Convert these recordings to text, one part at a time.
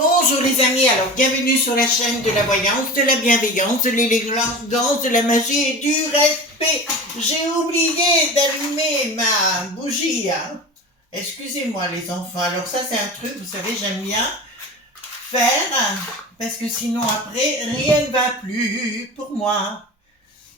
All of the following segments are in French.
Bonjour les amis, alors bienvenue sur la chaîne de la voyance, de la bienveillance, de l'élégance, de la magie et du respect. J'ai oublié d'allumer ma bougie, hein. Excusez-moi les enfants, alors ça c'est un truc, vous savez, j'aime bien faire, parce que sinon après, rien ne va plus pour moi.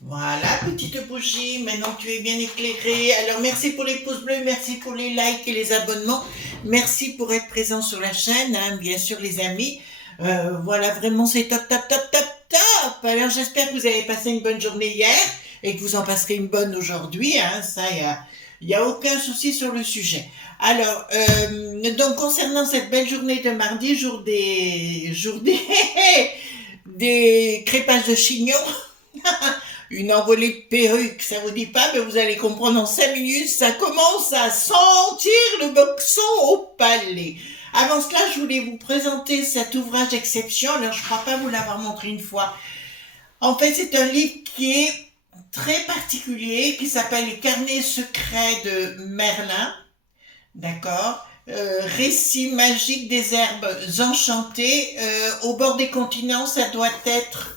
Voilà, petite bougie, maintenant tu es bien éclairée. Alors merci pour les pouces bleus, merci pour les likes et les abonnements. Merci pour être présent sur la chaîne, hein, bien sûr les amis. Voilà, vraiment c'est top, top, top, top, top. Alors j'espère que vous avez passé une bonne journée hier et que vous en passerez une bonne aujourd'hui. Hein, ça, il y a aucun souci sur le sujet. Alors, donc concernant cette belle journée de mardi, jour des des crépages de chignons, une envolée de perruques, ça vous dit pas, mais vous allez comprendre en 5 minutes, ça commence à sentir le boxon au palais. Avant cela, je voulais vous présenter cet ouvrage d'exception, alors je crois pas vous l'avoir montré une fois. En fait, c'est un livre qui est très particulier, qui s'appelle Les carnets secrets de Merlin, d'accord, récit magique des herbes enchantées, au bord des continents, ça doit être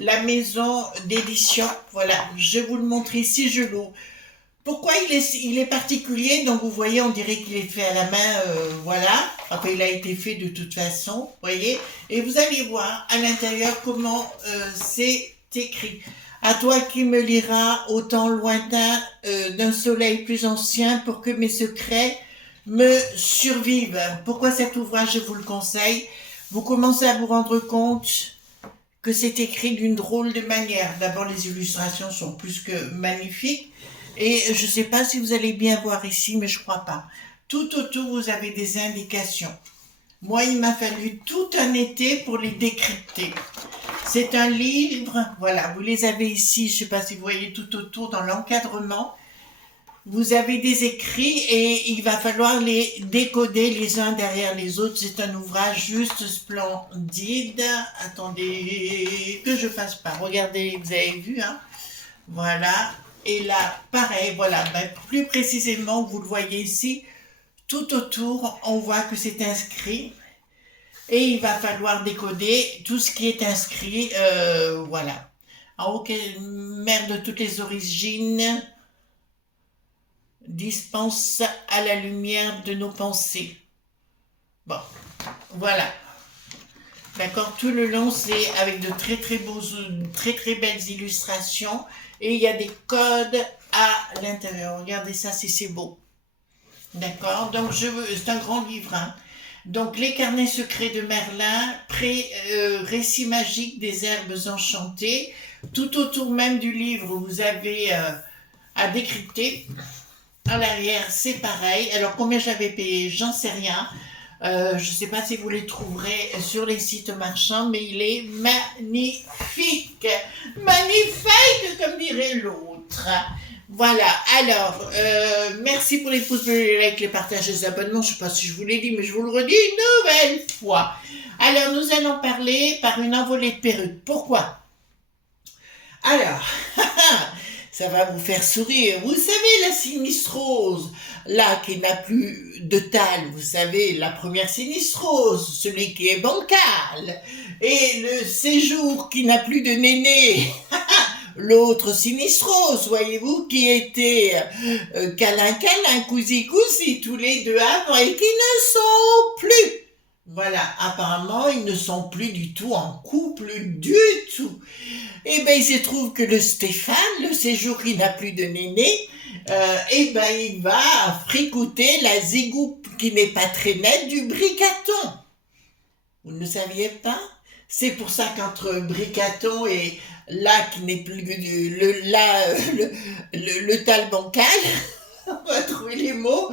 la maison d'édition. Voilà, je vous le montre ici, je l'ouvre. Pourquoi il est particulier? Donc vous voyez, on dirait qu'il est fait à la main, voilà. Enfin, il a été fait de toute façon, vous voyez. Et vous allez voir à l'intérieur comment c'est écrit. À toi qui me liras au temps lointain d'un soleil plus ancien pour que mes secrets me survivent. Pourquoi cet ouvrage, je vous le conseille? Vous commencez à vous rendre compte que c'est écrit d'une drôle de manière. D'abord, les illustrations sont plus que magnifiques. Et je ne sais pas si vous allez bien voir ici, mais je crois pas. Tout autour, vous avez des indications. Moi, il m'a fallu tout un été pour les décrypter. C'est un livre, voilà, vous les avez ici, je ne sais pas si vous voyez tout autour dans l'encadrement. Vous avez des écrits et il va falloir les décoder les uns derrière les autres. C'est un ouvrage juste splendide. Attendez que je fasse pas. Regardez, vous avez vu, hein? Voilà. Et là, pareil, voilà. Ben, plus précisément, vous le voyez ici, tout autour, on voit que c'est inscrit. Et il va falloir décoder tout ce qui est inscrit. Voilà. En haut, mère de toutes les origines, dispense à la lumière de nos pensées. Bon, voilà. D'accord, tout le long, c'est avec de très très belles illustrations. Et il y a des codes à l'intérieur. Regardez ça, c'est beau. D'accord, donc c'est un grand livre, hein. Donc, les carnets secrets de Merlin, récit magique des herbes enchantées. Tout autour même du livre, vous avez à décrypter. À l'arrière, c'est pareil. Alors, combien j'avais payé, j'en sais rien. Je ne sais pas si vous les trouverez sur les sites marchands, mais il est magnifique. Magnifique, comme dirait l'autre. Voilà, alors, merci pour les pouces bleus, les likes, les partages, les abonnements. Je ne sais pas si je vous l'ai dit, mais je vous le redis une nouvelle fois. Alors, nous allons parler par une envolée de perruques. Pourquoi? Alors, ça va vous faire sourire. Vous savez, la sinistrose, là, qui n'a plus de talle, vous savez, la première sinistrose, celui qui est bancal, et le séjour qui n'a plus de néné, l'autre sinistrose, voyez-vous, qui était câlin, cousi, tous les deux avant, et qui ne sont plus. Voilà, apparemment, ils ne sont plus du tout en couple, du tout. Eh ben, il se trouve que le Stéphane, le séjour qui n'a plus de néné, eh ben, il va fricouter la zigoupe qui n'est pas très nette du Bricaton. Vous ne saviez pas? C'est pour ça qu'entre Bricaton et là qui n'est plus le tal bancal, on va trouver les mots,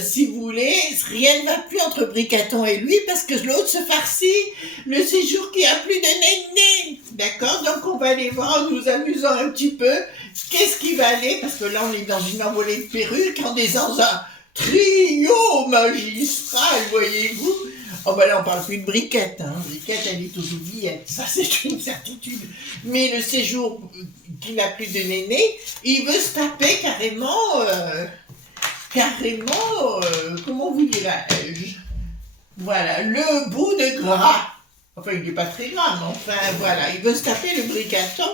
si vous voulez, rien ne va plus entre Bricaton et lui parce que l'autre se farcit le séjour qui a plus de néné. D'accord? Donc on va aller voir en nous amusant un petit peu. Qu'est-ce qui va aller? Parce que là on est dans une envolée de perruques, on est dans un trio magistral, voyez-vous. Oh ben là on parle plus de Briquette, hein. Briquette elle est aux oubliettes, ça c'est une certitude. Mais le séjour qui n'a plus de néné, il veut se taper carrément, comment vous dirais-je, voilà, le bout de gras. Enfin, il n'est pas très gras, mais enfin, voilà. Il veut se taper le bricaton,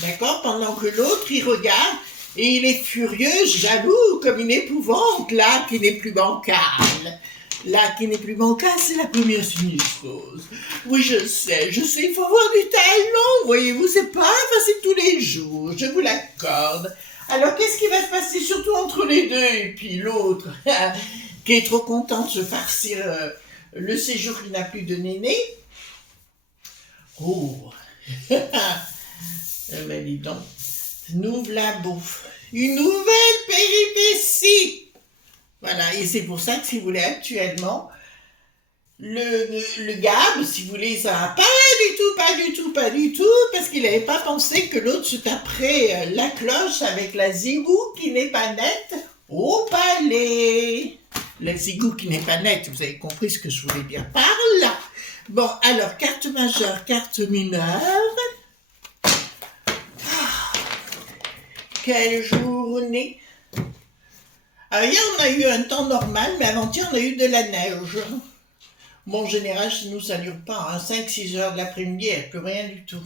d'accord, pendant que l'autre, il regarde, et il est furieux, jaloux, comme une épouvante, là, qui n'est plus bancale. Là, qui n'est plus bancale, c'est la première sinistrose. Oui, je sais, il faut avoir du talent, voyez-vous, c'est pas facile tous les jours, je vous l'accorde. Alors, qu'est-ce qui va se passer, surtout entre les deux, et puis l'autre, qui est trop content de se farcir le séjour qui n'a plus de néné. Oh, ben dis donc, nous la bouffe. Une nouvelle péripétie. Voilà, et c'est pour ça que si vous voulez actuellement, le Gab, si vous voulez, ça va pas du tout, parce qu'il n'avait pas pensé que l'autre se taperait la cloche avec la zigou qui n'est pas nette au palais. La zigou qui n'est pas nette, vous avez compris ce que je voulais dire par là. Bon, alors, carte majeure, carte mineure. Ah, quelle journée! Alors, hier, on a eu un temps normal, mais avant-hier, on a eu de la neige. Bon, en général, chez nous, ça ne dure pas. Hein. 5-6 heures de l'après-midi, il n'y a plus rien du tout.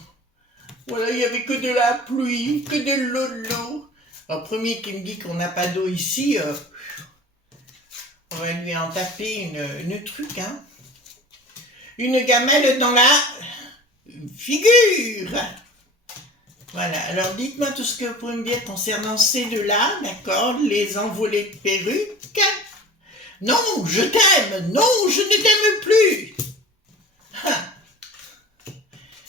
Voilà, il n'y avait que de la pluie, que de l'eau. Alors, premier qui me dit qu'on n'a pas d'eau ici, on va lui en taper une truc, hein. Une gamelle dans la figure. Voilà, alors dites-moi tout ce que vous pouvez me dire concernant ces deux-là, d'accord, les envolées de perruques. Non, je t'aime, non, je ne t'aime plus.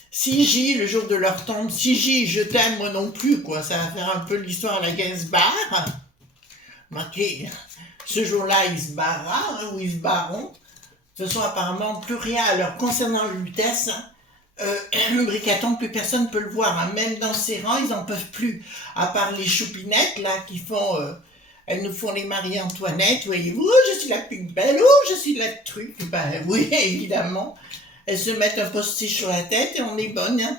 Si J, le jour de leur tombe, si J, je t'aime, moi non plus, quoi, ça va faire un peu l'histoire à la Gainsbar. Marqué, ce jour-là, ils se barrera, hein, ou ils se barront. De toute façon, apparemment, plus rien. Alors, concernant le Lutèce, le bricaton, plus personne ne peut le voir. Hein. Même dans ses rangs, ils n'en peuvent plus. À part les choupinettes, là, qui font... elles nous font les Marie-Antoinette, voyez-vous. Oh, je suis la plus belle, oh, je suis la truc. Ben oui, évidemment. Elles se mettent un postiche sur la tête et on est bonne. Hein.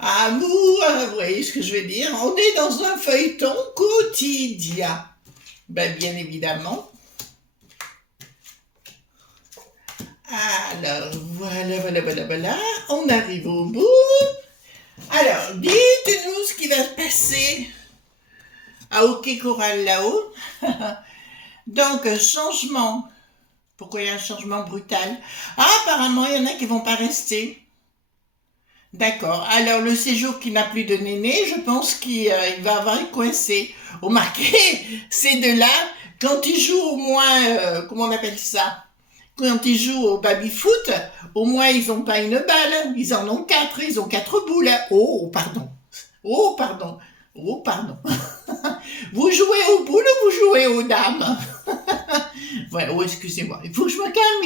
Amour, vous voyez ce que je veux dire. On est dans un feuilleton quotidien. Ben, bien évidemment. Alors, voilà, on arrive au bout. Alors, dites-nous ce qui va se passer à OK Corral là-haut. Donc, changement. Pourquoi il y a un changement brutal? Ah, apparemment, il y en a qui ne vont pas rester. D'accord. Alors, le séjour qui n'a plus de néné, je pense qu'il va avoir coincé. Remarquez, ces deux-là, quand ils jouent au moins, comment on appelle ça? Quand ils jouent au baby-foot, au moins ils n'ont pas une balle, ils en ont 4, ils ont 4 boules. Oh, pardon. Vous jouez aux boules ou vous jouez aux dames? Voilà, oh, excusez-moi, il faut que je me calme,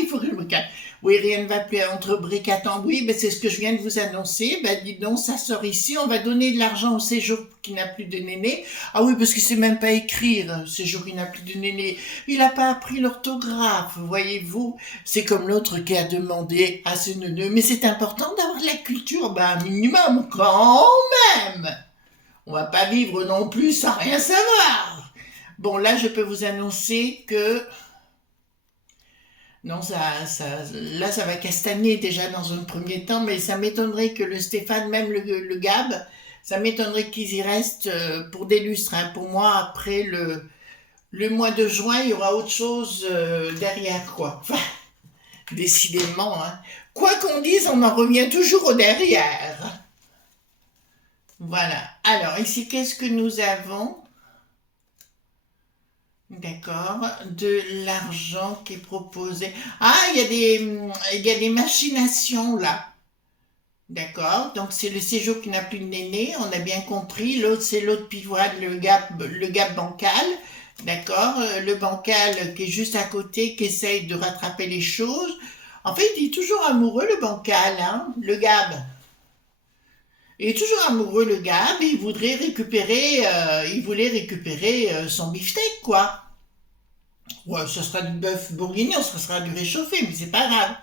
Oui, rien ne va plus entre bricaton. Oui, ben c'est ce que je viens de vous annoncer. Ben dis donc, ça sort ici, on va donner de l'argent au séjour qui n'a plus de néné. Ah oui, parce qu'il sait même pas écrire, séjour qui n'a plus de néné. Il n'a pas appris l'orthographe, voyez-vous. C'est comme l'autre qui a demandé à ce neuneu. Mais c'est important d'avoir de la culture, ben un minimum, quand même. On va pas vivre non plus sans rien savoir. Bon, là, je peux vous annoncer que... Non, là, ça va castagner déjà dans un premier temps, mais ça m'étonnerait que le Stéphane, même le Gab, ça m'étonnerait qu'ils y restent pour des lustres. Hein. Pour moi, après le mois de juin, il y aura autre chose derrière, quoi. Enfin, décidément, hein. Quoi qu'on dise, on en revient toujours au derrière. Voilà. Alors, ici, qu'est-ce que nous avons ? D'accord, de l'argent qui est proposé. Ah, il y a des machinations là. D'accord, donc c'est le séjour qui n'a plus de néné, on a bien compris. L'autre, c'est l'autre pivoine, le gap bancal. D'accord, le bancal qui est juste à côté, qui essaye de rattraper les choses. En fait, il est toujours amoureux, le bancal, hein, le Gab. Il est toujours amoureux, le Gab, et il voulait récupérer son beefsteak, quoi. Ouais, ça sera du bœuf bourguignon, ça sera du réchauffé, mais c'est pas grave.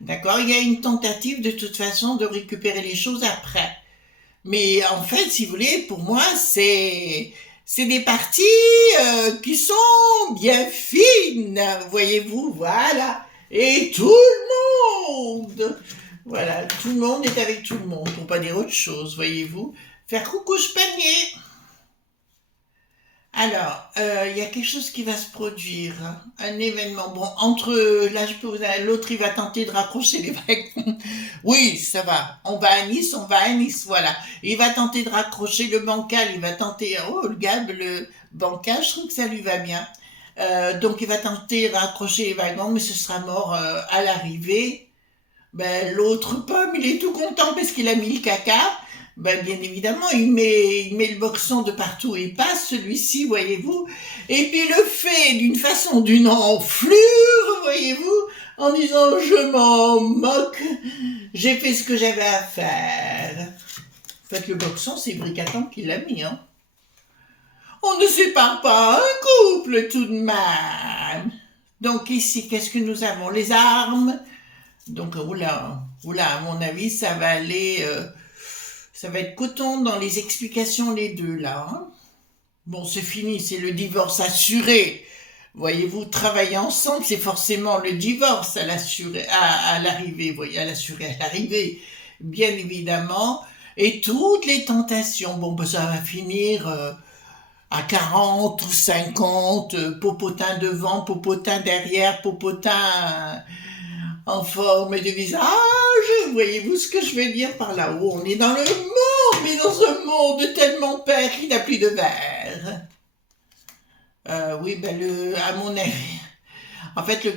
D'accord? Il y a une tentative de toute façon de récupérer les choses après. Mais en fait, si vous voulez, pour moi, c'est des parties qui sont bien fines, voyez-vous, voilà. Et tout le monde, voilà, tout le monde est avec tout le monde, pour pas dire autre chose, voyez-vous. Faire coucou panier. Alors, il y a quelque chose qui va se produire, hein, un événement. Bon, entre là, je peux vous dire, l'autre, il va tenter de raccrocher les wagons. Oui, ça va. On va à Nice, voilà. Il va tenter de raccrocher le bancal, il va tenter. Oh, le gars, le bancal, je trouve que ça lui va bien. Donc, il va tenter de raccrocher les wagons, mais ce sera mort à l'arrivée. Ben, l'autre pomme, il est tout content parce qu'il a mis le caca. Ben, bien évidemment, il met le boxon de partout et passe, celui-ci, voyez-vous. Et puis le fait d'une façon, d'une enflure, voyez-vous, en disant je m'en moque, j'ai fait ce que j'avais à faire. En fait, le boxon, c'est Bricaton qui l'a mis, hein. On ne sépare pas un couple tout de même. Donc ici, qu'est-ce que nous avons? Les armes. Donc, oula, à mon avis, ça va aller... ça va être coton dans les explications, les deux, là. Hein. Bon, c'est fini, c'est le divorce assuré. Voyez-vous, travailler ensemble, c'est forcément le divorce à l'arrivée, voyez, à l'arrivée, bien évidemment. Et toutes les tentations, bon, ben, ça va finir à 40 ou 50, popotin devant, popotin derrière, popotin... en forme de visage, voyez-vous ce que je veux dire par là-haut? On est dans le monde, mais dans un monde tellement père qui n'a plus de verre. Oui, ben à mon avis, en fait, le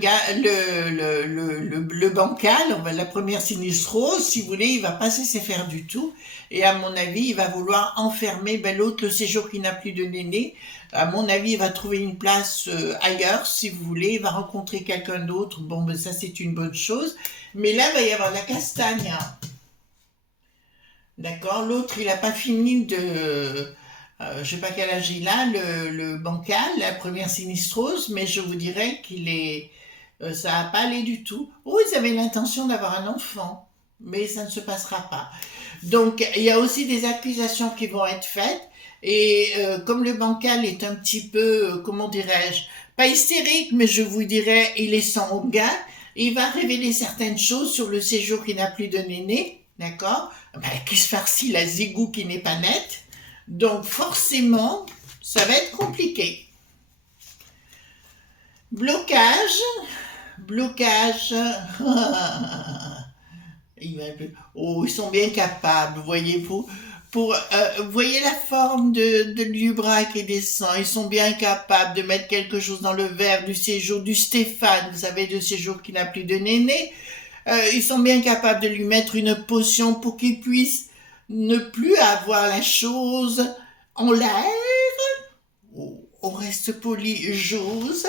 bancal, la première sinistrose, si vous voulez, il va pas se laisser faire du tout. Et à mon avis, il va vouloir enfermer l'autre, le séjour qui n'a plus de néné. À mon avis, il va trouver une place ailleurs, si vous voulez. Il va rencontrer quelqu'un d'autre. Bon, ben ça, c'est une bonne chose. Mais là, il va y avoir la castagne. D'accord? L'autre, il n'a pas fini de... je sais pas quel âge il a, le bancal, la première sinistrose, mais je vous dirais qu'il est... ça va pas aller du tout. Oh, ils avaient l'intention d'avoir un enfant, mais ça ne se passera pas. Donc, il y a aussi des accusations qui vont être faites, et comme le bancal est un petit peu, comment dirais-je, pas hystérique, mais je vous dirais, il est sanguin, il va révéler certaines choses sur le séjour qui n'a plus de néné, d'accord? Ben, qui se farcit la zigou qui n'est pas nette. Donc forcément, ça va être compliqué. Blocage. Oh, ils sont bien capables, voyez-vous. Vous voyez la forme du bras qui descend. Ils sont bien capables de mettre quelque chose dans le verre du séjour du Stéphane, vous savez, du séjour qui n'a plus de néné. Ils sont bien capables de lui mettre une potion pour qu'il puisse ne plus avoir la chose en l'air. Oh, on reste poli, j'ose.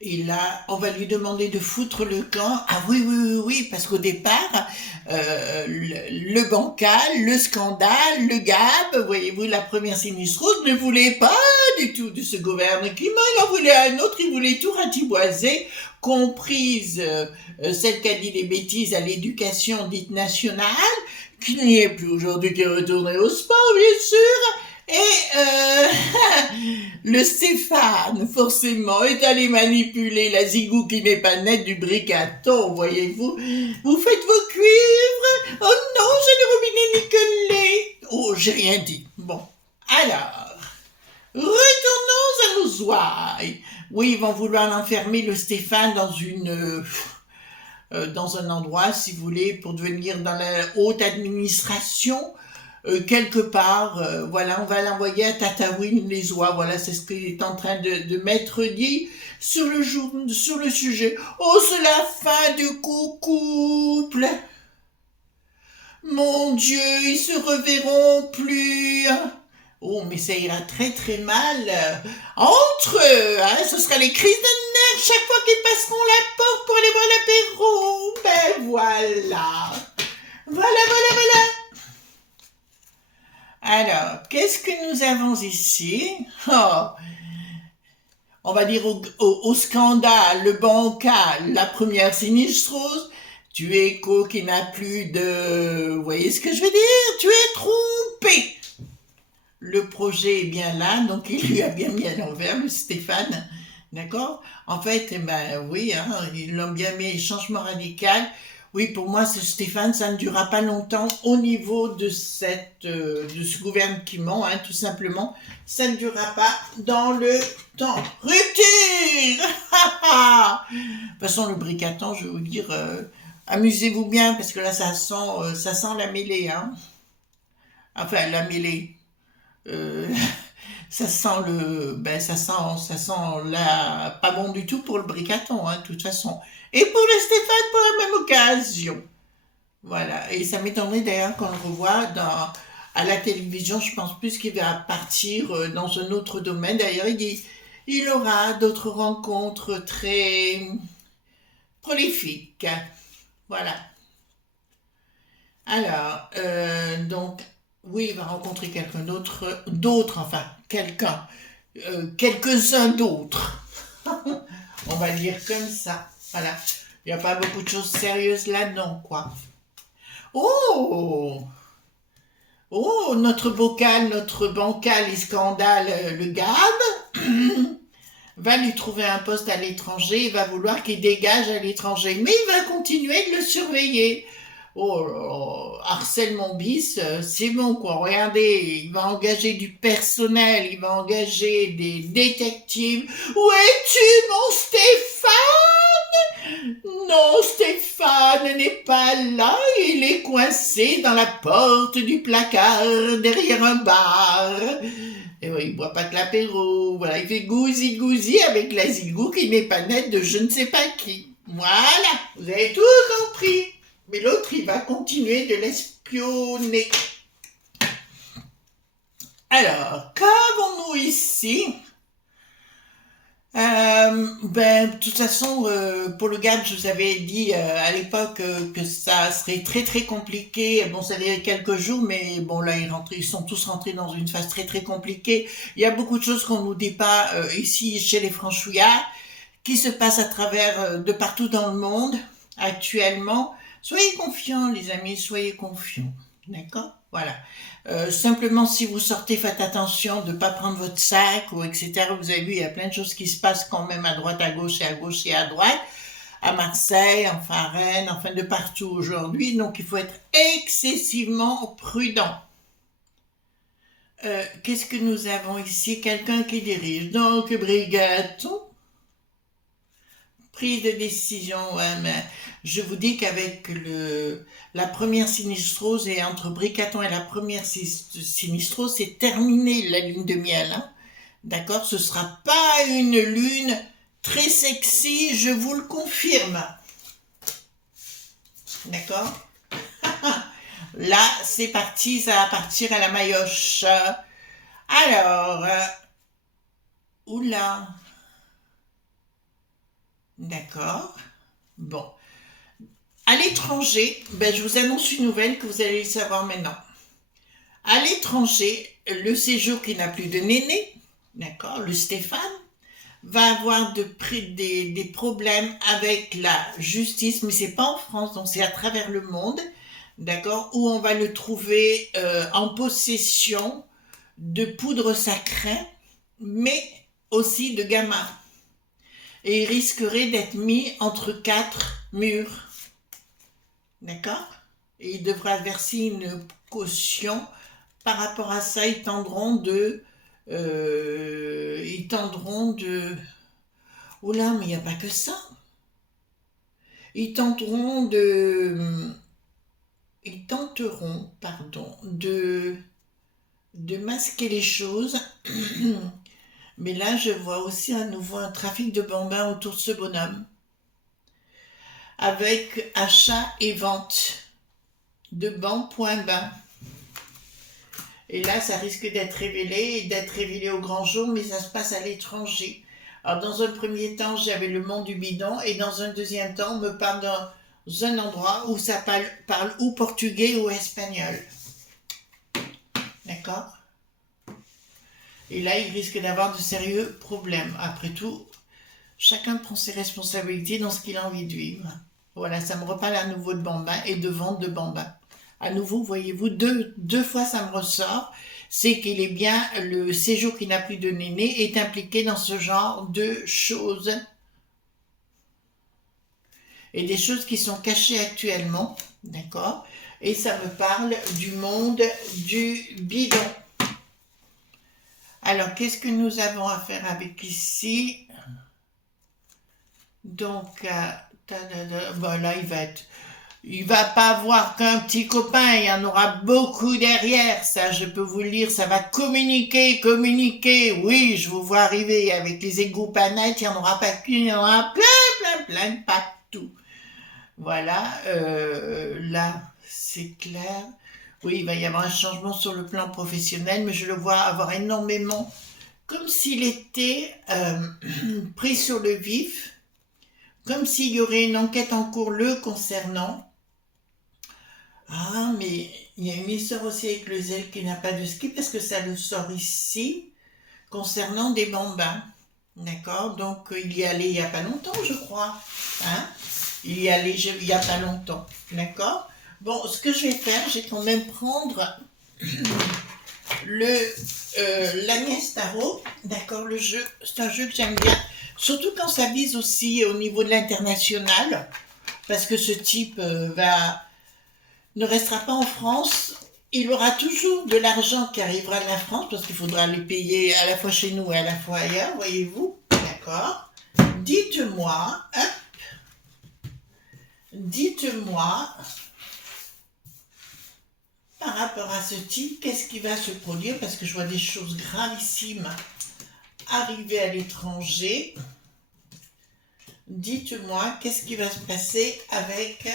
Et là, on va lui demander de foutre le camp. Ah oui, parce qu'au départ, le bancal, le scandale, le gab, voyez-vous, la première sinistrose ne voulait pas du tout de ce gouvernement. Il en voulait un autre, il voulait tout ratiboiser, comprise celle qui a dit des bêtises à l'éducation dite nationale, qui n'y est plus aujourd'hui, qui est retournée au sport, bien sûr. Et le Stéphane, forcément, est allé manipuler la zigou qui n'est pas nette du Bricaton, voyez-vous. Vous faites vos cuivres? Oh non, j'ai le robinet nickelé. Oh, j'ai rien dit. Bon, alors, retournons à nos ouailles. Oui, ils vont vouloir l'enfermer, le Stéphane, dans un endroit, si vous voulez, pour devenir dans la haute administration. Quelque part, voilà, on va l'envoyer à Tataouine, les oies, voilà, c'est ce qu'il est en train de m'être dit sur le sujet. Oh, c'est la fin du couple. Mon Dieu, ils se reverront plus. Oh, mais ça ira très très mal entre eux, hein, ce sera les crises de nerfs chaque fois qu'ils passeront la porte pour aller voir l'apéro. Ben voilà. Voilà. Alors, qu'est-ce que nous avons ici? Oh, on va dire au scandale, le bancal, la première sinistrose. Tu es qui n'a plus de... Vous voyez ce que je veux dire? Tu es trompé. trompé. Le projet est bien là, donc il lui a bien mis à l'envers, le Stéphane. D'accord? En fait, eh ben oui, hein, ils l'ont bien mis, changement radical. Oui, pour moi, ce Stéphane, ça ne durera pas longtemps au niveau de de ce gouvernement, hein, tout simplement. Ça ne durera pas dans le temps. Rupture! De toute façon, le bricaton, je vais vous dire, amusez-vous bien, parce que là, ça sent la mêlée, hein. Enfin, la mêlée. Euh, ça sent ça sent la, pas bon du tout pour le bricaton, hein, de toute façon. Et pour le Stéphane, pour la même occasion. Voilà. Et ça m'étonnerait d'ailleurs qu'on le revoie à la télévision. Je pense plus qu'il va partir dans un autre domaine. D'ailleurs, il dit, il aura d'autres rencontres très prolifiques. Voilà. Alors, donc, oui, il va rencontrer quelqu'un d'autres, enfin, quelques-uns d'autres. On va dire comme ça. Voilà. Il n'y a pas beaucoup de choses sérieuses là-dedans, quoi. Oh! Oh, notre bancal et scandale, le Gab, va lui trouver un poste à l'étranger, il va vouloir qu'il dégage à l'étranger, mais il va continuer de le surveiller. Oh, là là, harcèlement bis, c'est bon quoi. Regardez, il va engager du personnel, il va engager des détectives. Où es-tu, mon Stéphane? Non, Stéphane n'est pas là, il est coincé dans la porte du placard derrière un bar. Et oui, il boit pas de l'apéro, voilà, il fait gousi-gousi avec la zigou qui n'est pas nette de je ne sais pas qui. Voilà, vous avez tout compris. Mais l'autre, il va continuer de l'espionner. Alors, qu'avons-nous ici? De toute façon, pour le Gab, je vous avais dit à l'époque que ça serait très très compliqué. Bon, ça durait quelques jours, mais bon, là, ils sont tous rentrés dans une phase très très compliquée. Il y a beaucoup de choses qu'on nous dit pas ici chez les Franchouillards, qui se passent à travers de partout dans le monde actuellement. Soyez confiants, les amis, soyez confiants. D'accord? Voilà. Simplement, si vous sortez, faites attention de ne pas prendre votre sac ou etc. Vous avez vu, il y a plein de choses qui se passent quand même à droite, à gauche et à droite. À Marseille, enfin à Rennes, enfin de partout aujourd'hui. Donc, il faut être excessivement prudent. Qu'est-ce que nous avons ici? Quelqu'un qui dirige. Donc, Brigaton. Prise de décision, ouais, mais je vous dis qu'avec la première sinistrose et entre Bricaton et la première sinistrose, c'est terminé la lune de miel. Hein. D'accord? Ce sera pas une lune très sexy, je vous le confirme. D'accord? Là, c'est parti, ça va partir à la maillotche. Alors, oula. D'accord. Bon. À l'étranger, je vous annonce une nouvelle que vous allez savoir maintenant. À l'étranger, le séjour qui n'a plus de néné, d'accord, le Stéphane, va avoir des problèmes avec la justice, mais c'est pas en France, donc c'est à travers le monde, d'accord, où on va le trouver en possession de poudre sacrée, mais aussi de gamma. Et il risquerait d'être mis entre 4 murs. D'accord? Et il devra verser une caution. Par rapport à ça, ils tendront de... Oh là, mais il n'y a pas que ça. Ils tenteront, pardon, de masquer les choses. Mais là, je vois aussi à nouveau un trafic de bambins autour de ce bonhomme. Avec achat et vente de bancs.bain. Et là, ça risque d'être révélé au grand jour, mais ça se passe à l'étranger. Alors, dans un premier temps, j'avais le Mont du Bidon, et dans un deuxième temps, on me parle dans un endroit où ça parle ou portugais ou espagnol. D'accord? Et là, il risque d'avoir de sérieux problèmes. Après tout, chacun prend ses responsabilités dans ce qu'il a envie de vivre. Voilà, ça me reparle à nouveau de bambins et de vente de bambins. À nouveau, voyez-vous, deux fois ça me ressort. C'est qu'il est bien, le séjour qui n'a plus de néné est impliqué dans ce genre de choses. Et des choses qui sont cachées actuellement, d'accord? Et ça me parle du monde du bidon. Alors, qu'est-ce que nous avons à faire avec ici? Donc, bon, là, il va pas avoir qu'un petit copain, il y en aura beaucoup derrière, ça, je peux vous le dire, ça va communiquer, oui, je vous vois arriver avec les égouts panettes, il y en aura pas qu'une, il y en aura plein, partout. Voilà, là, c'est clair. Oui, il va y avoir un changement sur le plan professionnel, mais je le vois avoir énormément, comme s'il était pris sur le vif, comme s'il y aurait une enquête en cours le concernant. Ah, mais il y a une histoire aussi avec le zèle qui n'a pas de ski, parce que ça le sort ici, concernant des bambins. D'accord? Donc, il y est allé il n'y a pas longtemps, je crois. Hein? Il y est allé il n'y a pas longtemps. D'accord? Bon, ce que je vais faire, je vais quand même prendre l'Agnès Tarot. D'accord? Le jeu, c'est un jeu que j'aime bien. Surtout quand ça vise aussi au niveau de l'international. Parce que ce type ne restera pas en France. Il aura toujours de l'argent qui arrivera de la France, parce qu'il faudra les payer à la fois chez nous et à la fois ailleurs, voyez-vous. D'accord? Dites-moi, par rapport à ce type, qu'est-ce qui va se produire? Parce que je vois des choses gravissimes arriver à l'étranger. Dites-moi, qu'est-ce qui va se passer avec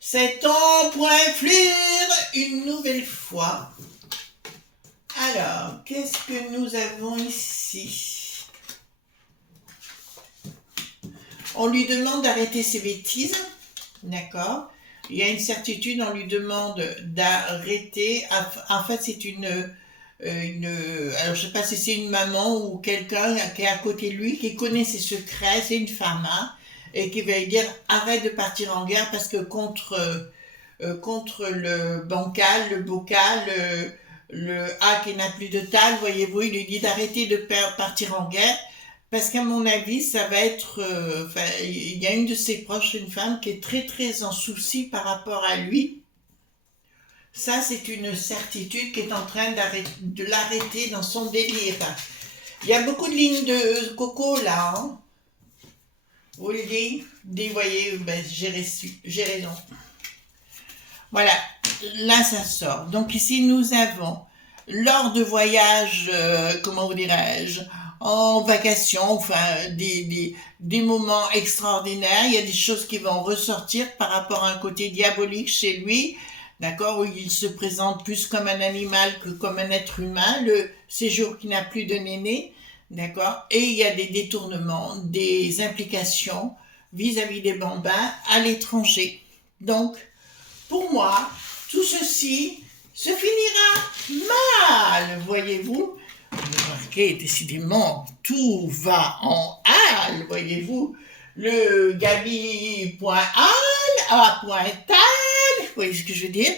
cet empoinflure une nouvelle fois? Alors, qu'est-ce que nous avons ici? On lui demande d'arrêter ses bêtises, d'accord? Il y a une certitude, on lui demande d'arrêter. En fait, c'est alors je sais pas si c'est une maman ou quelqu'un qui est à côté de lui, qui connaît ses secrets, c'est une femme, hein, et qui va lui dire arrête de partir en guerre parce que contre le bancal, le bocal, le A qui n'a plus de tal, voyez-vous, il lui dit d'arrêter de partir en guerre. Parce qu'à mon avis, ça va être... il y a une de ses proches, une femme, qui est très en souci par rapport à lui. Ça, c'est une certitude qui est en train de l'arrêter dans son délire. Il y a beaucoup de lignes de coco là. Hein. Vous le dites, voyez, ben, j'ai raison. Voilà, là ça sort. Donc ici, nous avons, lors de voyages, comment vous dirais-je, en vacation, enfin des moments extraordinaires, il y a des choses qui vont ressortir par rapport à un côté diabolique chez lui, d'accord, où il se présente plus comme un animal que comme un être humain, le séjour qui n'a plus de néné, d'accord, et il y a des détournements, des implications vis-à-vis des bambins à l'étranger. Donc, pour moi, tout ceci se finira mal, voyez-vous. Remarquez, décidément, tout va en hal, voyez-vous. Le Gabi.hal, A.tal, vous voyez ce que je veux dire?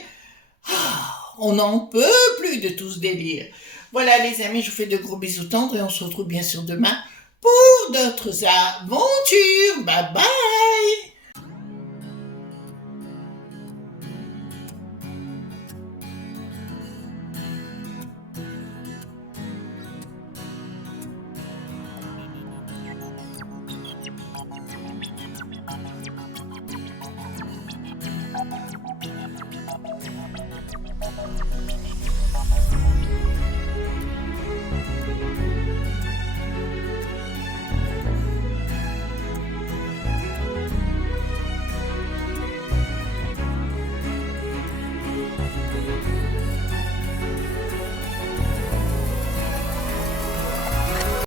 On n'en peut plus de tout ce délire. Voilà les amis, je vous fais de gros bisous tendres et on se retrouve bien sûr demain pour d'autres aventures. Bye bye!